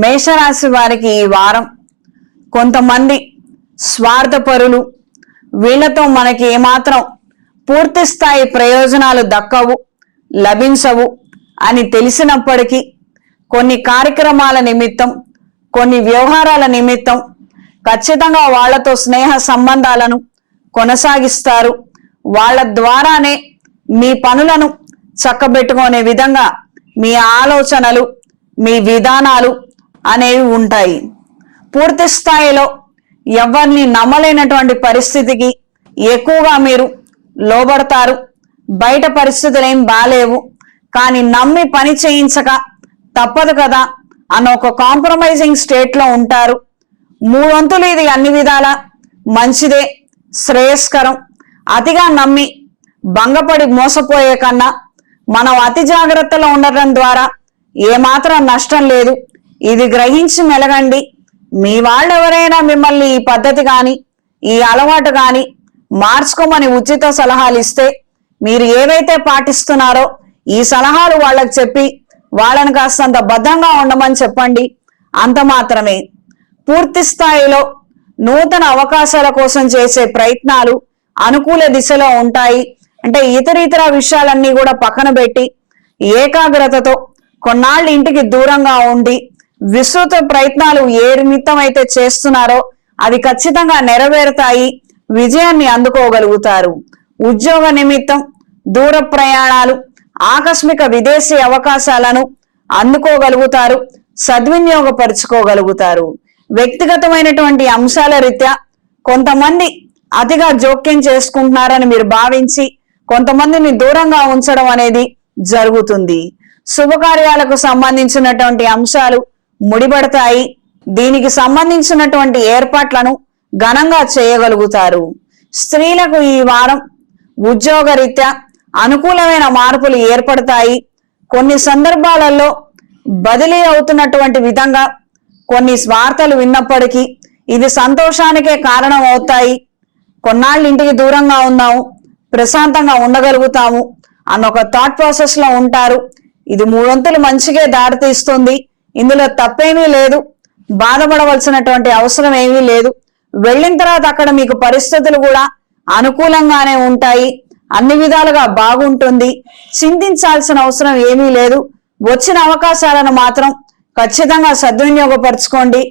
మేషరాశి వారికి ఈ వారం కొంతమంది స్వార్థపరులు. వీళ్ళతో మనకి ఏమాత్రం పూర్తి స్థాయి ప్రయోజనాలు దక్కవు లభించవు అని తెలిసినప్పటికీ కొన్ని కార్యక్రమాల నిమిత్తం కొన్ని వ్యవహారాల నిమిత్తం ఖచ్చితంగా వాళ్ళతో స్నేహ సంబంధాలను కొనసాగిస్తారు. వాళ్ళ ద్వారానే మీ పనులను చక్కబెట్టుకునే విధంగా మీ ఆలోచనలు మీ విధానాలు అనేవి ఉంటాయి. పూర్తి స్థాయిలో ఎవరిని నమ్మలేనటువంటి పరిస్థితికి ఎక్కువగా మీరు లోబడతారు. బయట పరిస్థితులు ఏం బాలేవు. కానీ నమ్మి పని చేయించక తప్పదు కదా అన్న ఒక కాంప్రమైజింగ్ స్టేట్లో ఉంటారు. మూడొంతులు ఇది అన్ని విధాల మంచిదే శ్రేయస్కరం. అతిగా నమ్మి భంగపడి మోసపోయే కన్నా మనం అతి జాగ్రత్తలో ఉండటం ద్వారా ఏమాత్రం నష్టం లేదు. ఇది గ్రహించి మెలగండి. మీ వాళ్ళు ఎవరైనా మిమ్మల్ని ఈ పద్ధతి కానీ ఈ అలవాటు కానీ మార్చుకోమని ఉచిత సలహాలు ఇస్తే మీరు ఏవైతే పాటిస్తున్నారో ఈ సలహాలు వాళ్ళకి చెప్పి వాళ్ళని కాస్తంత భద్రంగా ఉండమని చెప్పండి. అంత మాత్రమే. పూర్తి స్థాయిలో నూతన అవకాశాల కోసం చేసే ప్రయత్నాలు అనుకూల దిశలో ఉంటాయి. అంటే ఇతర ఇతర విషయాలన్నీ కూడా పక్కన పెట్టి ఏకాగ్రతతో కొన్నాళ్ళు ఇంటికి దూరంగా ఉండి విస్తృత ప్రయత్నాలు ఏ నిమిత్తం అయితే చేస్తున్నారో అవి ఖచ్చితంగా నెరవేరుతాయి విజయాన్ని అందుకోగలుగుతారు. ఉద్యోగ నిమిత్తం దూర ప్రయాణాలు ఆకస్మిక విదేశీ అవకాశాలను అందుకోగలుగుతారు సద్వినియోగపరుచుకోగలుగుతారు. వ్యక్తిగతమైనటువంటి అంశాల రీత్యా కొంతమంది అతిగా జోక్యం చేసుకుంటున్నారని మీరు భావించి కొంతమందిని దూరంగా ఉంచడం అనేది జరుగుతుంది. శుభకార్యాలకు సంబంధించినటువంటి అంశాలు ముడిపడతాయి. దీనికి సంబంధించినటువంటి ఏర్పాట్లను ఘనంగా చేయగలుగుతారు. స్త్రీలకు ఈ వారం ఉద్యోగ రీత్యా అనుకూలమైన మార్పులు ఏర్పడతాయి. కొన్ని సందర్భాలలో బదిలీ అవుతున్నటువంటి విధంగా కొన్ని వార్తలు విన్నప్పటికీ ఇది సంతోషానికే కారణం అవుతాయి కొన్నాళ్ళు ఇంటికి దూరంగా ఉన్నాము. ప్రశాంతంగా ఉండగలుగుతాము. అన్న ఒక థాట్ ప్రాసెస్లో ఉంటారు. ఇది మూడొంతులు మంచిగా దారితీస్తుంది. ఇందులో తప్పేమీ లేదు. బాధపడవలసినటువంటి అవసరం ఏమీ లేదు. వెళ్ళిన తర్వాత అక్కడ మీకు పరిస్థితులు కూడా అనుకూలంగానే ఉంటాయి. అన్ని విధాలుగా బాగుంటుంది. చింతించాల్సిన అవసరం ఏమీ లేదు. వచ్చిన అవకాశాలను మాత్రం ఖచ్చితంగా సద్వినియోగపరచుకోండి.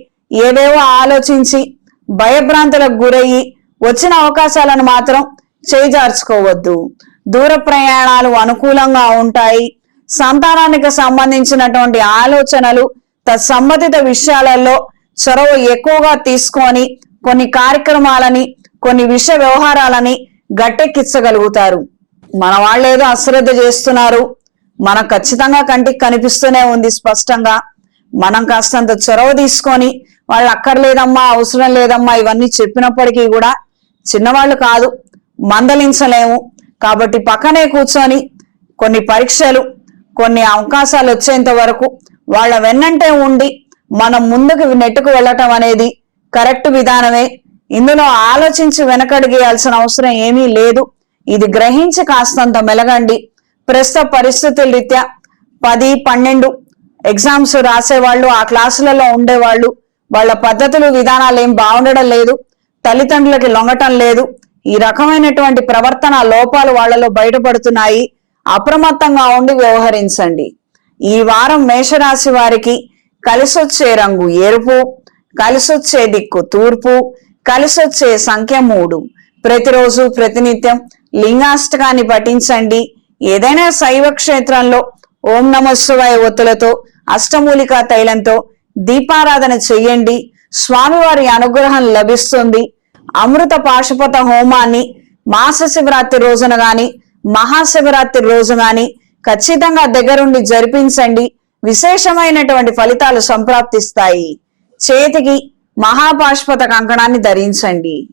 ఏవేవో ఆలోచించి భయభ్రాంతులకు గురయ్యి వచ్చిన అవకాశాలను మాత్రం చేజార్చుకోవద్దు. దూర ప్రయాణాలు అనుకూలంగా ఉంటాయి. సంతానానికి సంబంధించినటువంటి ఆలోచనలు తత్సంబంధిత విషయాలలో చొరవ ఎక్కువగా తీసుకొని కొన్ని కార్యక్రమాలని కొన్ని విషయ వ్యవహారాలని గట్టెక్కించగలుగుతారు. మన వాళ్ళు ఏదో అశ్రద్ధ చేస్తున్నారు. మనకు ఖచ్చితంగా కంటికి కనిపిస్తూనే ఉంది స్పష్టంగా. మనం కాస్తంత చొరవ తీసుకొని వాళ్ళు అక్కర్లేదమ్మా అవసరం లేదమ్మా ఇవన్నీ చెప్పినప్పటికీ కూడా చిన్నవాళ్ళు కాదు మందలించలేము. కాబట్టి పక్కనే కూర్చొని కొన్ని పరీక్షలు కొన్ని అవకాశాలు వచ్చేంత వరకు వాళ్ళ వెన్నంటే ఉండి మనం ముందుకు నెట్టుకు వెళ్ళటం అనేది కరెక్ట్ విధానమే. ఇందులో ఆలోచించి వెనకడిగేయాల్సిన అవసరం ఏమీ లేదు. ఇది గ్రహించి కాస్తంత మెలగండి. ప్రస్తుత పరిస్థితుల రీత్యా పది పన్నెండు ఎగ్జామ్స్ రాసేవాళ్ళు ఆ క్లాసులలో ఉండేవాళ్ళు వాళ్ళ పద్ధతులు విధానాలు ఏం బాగుండడం లేదు. తల్లిదండ్రులకి లొంగటం లేదు. ఈ రకమైనటువంటి ప్రవర్తన లోపాలు వాళ్ళలో బయటపడుతున్నాయి. అప్రమత్తంగా ఉండి వ్యవహరించండి. ఈ వారం మేషరాశి వారికి కలిసొచ్చే రంగు ఎరుపు కలిసొచ్చే దిక్కు తూర్పు కలిసొచ్చే సంఖ్య మూడు. ప్రతిరోజు ప్రతినిత్యం లింగాష్టకాన్ని పఠించండి. ఏదైనా శైవ క్షేత్రంలో ఓం నమ శివాయ ఒత్తులతో అష్టమూలికా తైలంతో దీపారాధన చెయ్యండి. స్వామివారి అనుగ్రహం లభిస్తుంది. అమృత పాశుపత హోమాన్ని మాస శివరాత్రి రోజున గాని మహాశివరాత్రి రోజు గాని ఖచ్చితంగా దగ్గరుండి జరిపించండి. విశేషమైనటువంటి ఫలితాలు సంప్రాప్తిస్తాయి. చేతికి మహాపాష్పత కంకణాన్ని ధరించండి.